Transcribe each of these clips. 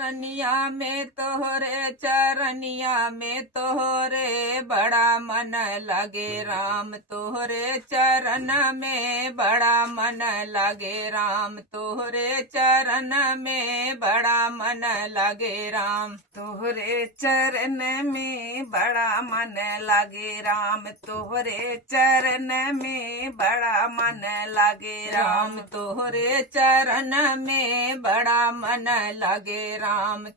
चरनिया में तोहरे चरनिया में तोहरे बड़ा मन लगे राम। तोहरे चरण में बड़ा मन लगे राम। तोहरे चरण में बड़ा मन लगे राम। तोहरे चरण में बड़ा मन लगे राम। तोहरे चरण में बड़ा मन लगे राम राम। तोहरे चरण में बड़ा मन लगे राम।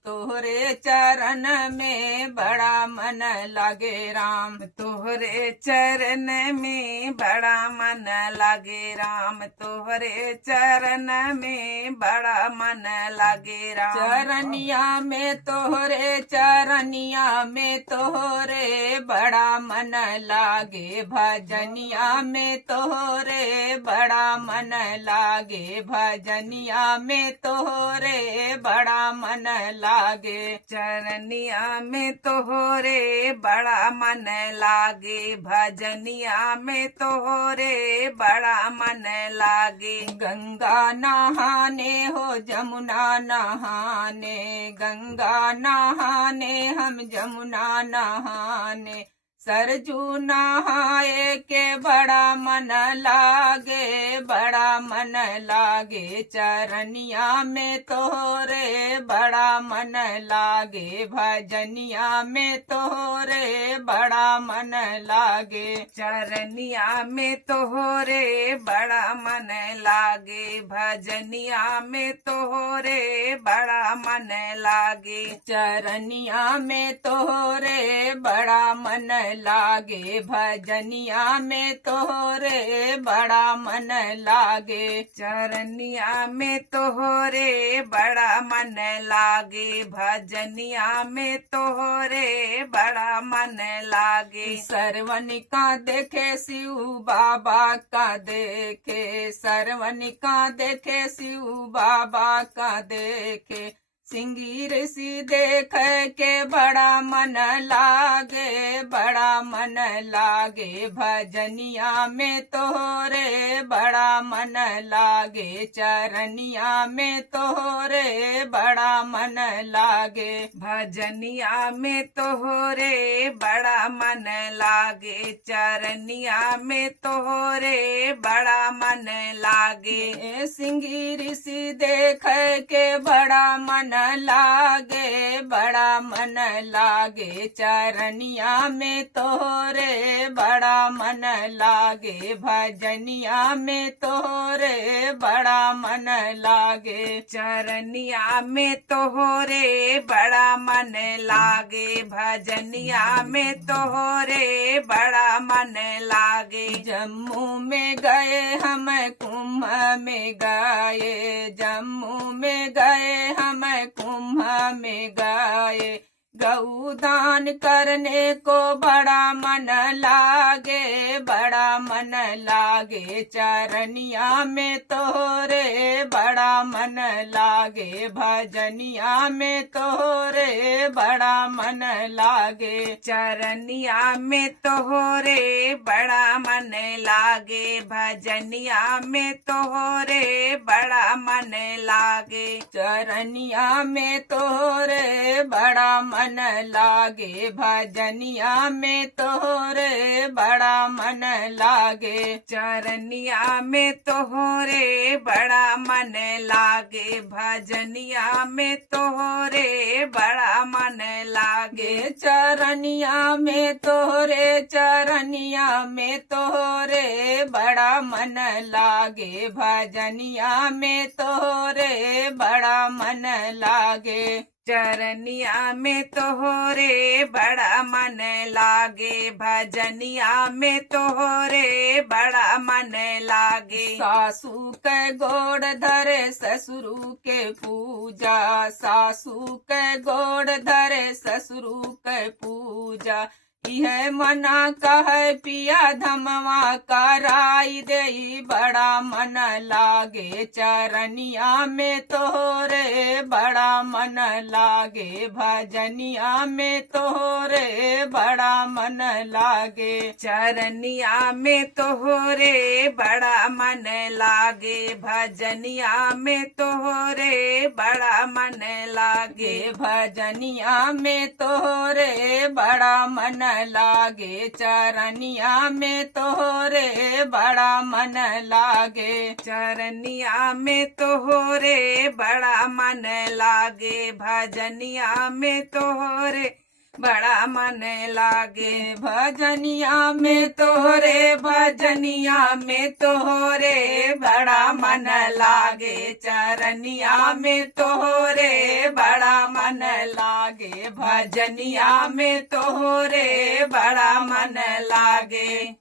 तोहरे चरण में बड़ा मन लगे राम। तोहरे चरण में बड़ा मन लगे राम। तोहरे चरण में बड़ा मन लगे राम। चरनिया में तोहरे चरनिया में तोहरे बड़ा मन लागे। भजनिया में तोहरे बड़ा मन लागे। भजनिया में तोहरे बड़ा मन लागे। चरनिया में तोहरे बड़ा मन लागे। भजनिया में तोहरे बड़ा मन लागे। गंगा नहाने हो जमुना नहाने। गंगा नहाने हम जमुना नहाने। सरजू नहाए के बड़ा मन लागे। बड़ा मन लागे। चरनिया में तोहरे बड़ा मन लागे। भजनिया में तोहरे बड़ा मन लागे। चरनिया में तोहरे बड़ा मन लागे। भजनिया में तोहरे बड़ा मन लागे। चरनिया में तोहरे बड़ा मन लागे। भजनिया में तोहरे बड़ा मन लागे। चरनिया में तोहरे बड़ा मन लागे। भजनिया में तोहरे बड़ा मन लागे। सरवनिका देखे शिव बाबा का देखे। सरवनिका देखे शिव बाबा का देखे। सिंगीर सी देख के बड़ा मन लागे। बड़ा मन लागे। भजनिया में तोहरे बड़ा मन लागे। चरनिया में तोहरे बड़ा मन लागे। भजनिया में तोहरे बड़ा मन लागे। चरनिया में तोहरे बड़ा मन लागे। सिंगीर सी देख के बड़ा मन लागे। बड़ा मन लागे। चरनिया में तोहरे बड़ा मन लागे। भजनिया में तोहरे बड़ा मन लागे। चरनिया में तोहरे बड़ा मन लागे। भजनिया में तोहरे बड़ा मन लागे। जम्मू में गए हम कुंभ में गए। जम्मू में गए हम कुंभ में गए। गौदान करने को बड़ा मन लागे। बड़ा मन लागे। चरनिया में तोहरे बड़ा मन लागे। भजनिया में तोहरे बड़ा मन लागे। चरनिया में तोहरे बड़ा मन लागे। भजनिया में तोहरे बड़ा मन लागे। चरनिया में तोहरे बड़ा मन लागे। भजनिया में तोहरे बड़ा मन लागे। चरनिया में तोहरे बड़ा मन लागे। भजनिया में तोहरे बड़ा मन लागे। चरनिया में तोहरे चरनिया में तोहरे बड़ा मन लागे। भजनिया में तोहरे बड़ा मन लागे। चरनिया में तोहरे बड़ा मन लागे। भजनिया में तोहरे बड़ा मन लागे। सासू के गोड़ धरे ससुरु के पूजा। सासू के गोड़ धरे ससुरु के पूजा। यह मना कह पिया धमवा कराई देई बड़ा मन लागे चरनिया में तोरे बड़ा मन लागे भजनिया में तोरे बड़ा मन लागे चरनिया में तोहरे बड़ा मन लागे भजनिया में तोहरे बड़ा मन लागे भजनिया में तोरे बड़ा मन लागे चरनिया में तोरे बड़ा मन लागे चरनिया में तोहरे बड़ा मन लागे भजनिया में तोहरे बड़ा मन लागे भजनिया में तोरे भजनिया में तोरे बड़ा मन लागे चरनिया में तोरे बड़ा मन लागे भजनिया में तोरे बड़ा मन लागे।